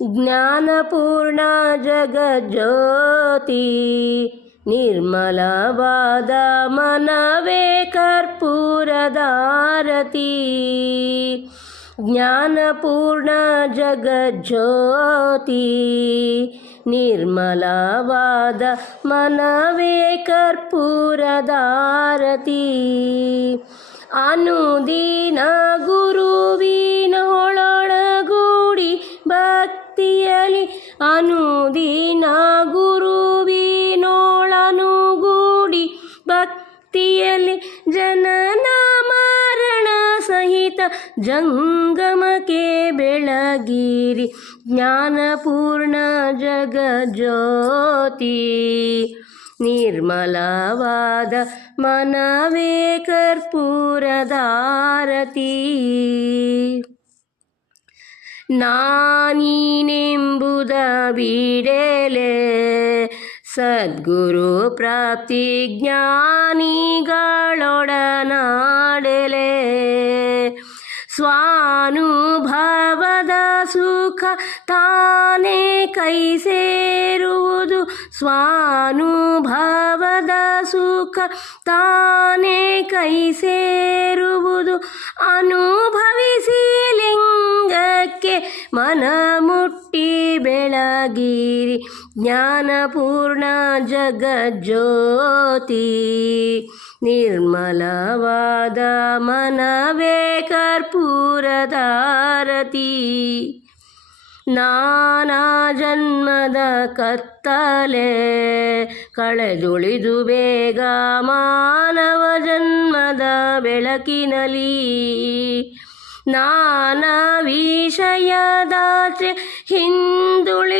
ಜ್ಞಾನಪೂರ್ಣ ಜಗಜ್ಯೋತಿ ನಿರ್ಮಲವಾದ ಮನವೇ ಕರ್ಪೂರದಾರತಿ ಜ್ಞಾನಪೂರ್ಣ ಜಗಜ್ಯೋತಿ ನಿರ್ಮಲವಾದ ಮನವೇ ಕರ್ಪೂರದಾರತಿ ಅನುದಿನ ಜಂಗಮಕ್ಕೆ ಬೆಳಗಿರಿ. ಜ್ಞಾನಪೂರ್ಣ ಜಗ ಜ್ಯೋತಿ ನಿರ್ಮಲವಾದ ಮನವೇ ಕರ್ಪೂರದಾರತಿ ನಾನೀನೆಂಬುದ ಬಿಡೆಲೆ. ಸದ್ಗುರು ಪ್ರಾಪ್ತಿ ಜ್ಞಾನಿಗಳೊಡನಾಡಲೆ. ಸ್ವಾನುಭವದ ಸುಖ ತಾನೇ ಕೈ ಸೇರುವುದು. ಸ್ವಾನುಭವದ ಸುಖ ತಾನೇ ಕೈ ಸೇರುವುದು. ಅನುಭವಿಸಿ ಲಿಂಗಕ್ಕೆ ಮನ ಬೆಳಗಿರಿ ಜ್ಞಾನಪೂರ್ಣ ಜಗಜ್ಯೋತಿ. ನಿರ್ಮಲವಾದ ಮನವೇ ಕರ್ಪೂರದಾರತಿ ನಾನಾ ಜನ್ಮದ ಕತ್ತಲೆ ಕಳೆದುಳಿದು ಬೇಗ ಮಾನವ ಜನ್ಮದ ಬೆಳಕಿನಲಿ ನಾನಾ ವಿಷಯದಾಚೆ ಹಿಂದುಳಿ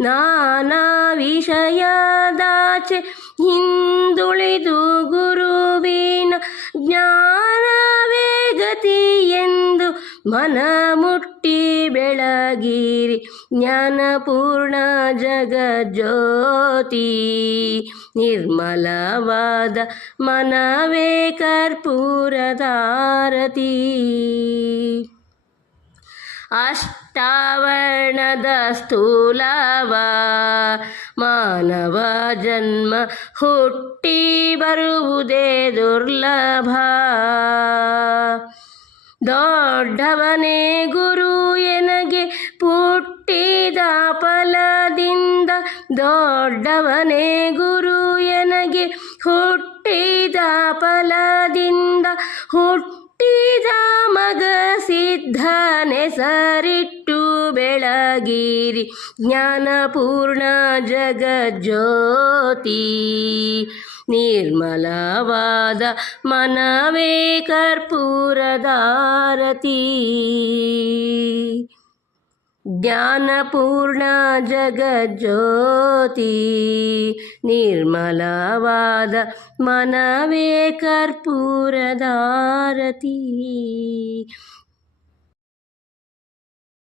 ನಾನಾ ವಿಷಯದಾಚೆ ಹಿಂದುಳಿದು ಗುರುವಿನ ಜ್ಞಾನವೇ ಗತಿ ಎಂದು ಮನ ಮುಟ್ಟಿ ಬೆಳಗಿರಿ ಜ್ಞಾನಪೂರ್ಣ ಜಗಜ್ಯೋತಿ. ನಿರ್ಮಲವಾದ ಮನವೇ ಕರ್ಪೂರದಾರತಿ ಅಷ್ಟಾವರ್ಣದ ಸ್ಥೂಲವ ಮಾನವ ಜನ್ಮ ಹುಟ್ಟಿ ಬರುವುದೇ ದುರ್ಲಭ. ದೊಡ್ಡವನೇ ಗುರು ಎನಗೆ ಪುಟ್ಟಿದ ಫಲದಿಂದ ದೊಡ್ಡವನೇ ಗುರು ಎನಗೆ ಹುಟ್ಟಿದ ಫಲದಿಂದ ಹುಟ್ಟಿದ ಮಗ ಸಿದ್ಧನೆ ಸರಿಟ್ಟು ಬೆಳಗಿರಿ ಜ್ಞಾನಪೂರ್ಣ ಜಗಜ್ಯೋತಿ ನಿರ್ಮಲವಾದ ಮನವೇ ಕರ್ಪೂರದಾರತಿ ಜ್ಞಾನಪೂರ್ಣ ಜಗಜ್ಯೋತಿ ನಿರ್ಮಲವಾದ ಮನವೇ ಕರ್ಪೂರದಾರತಿ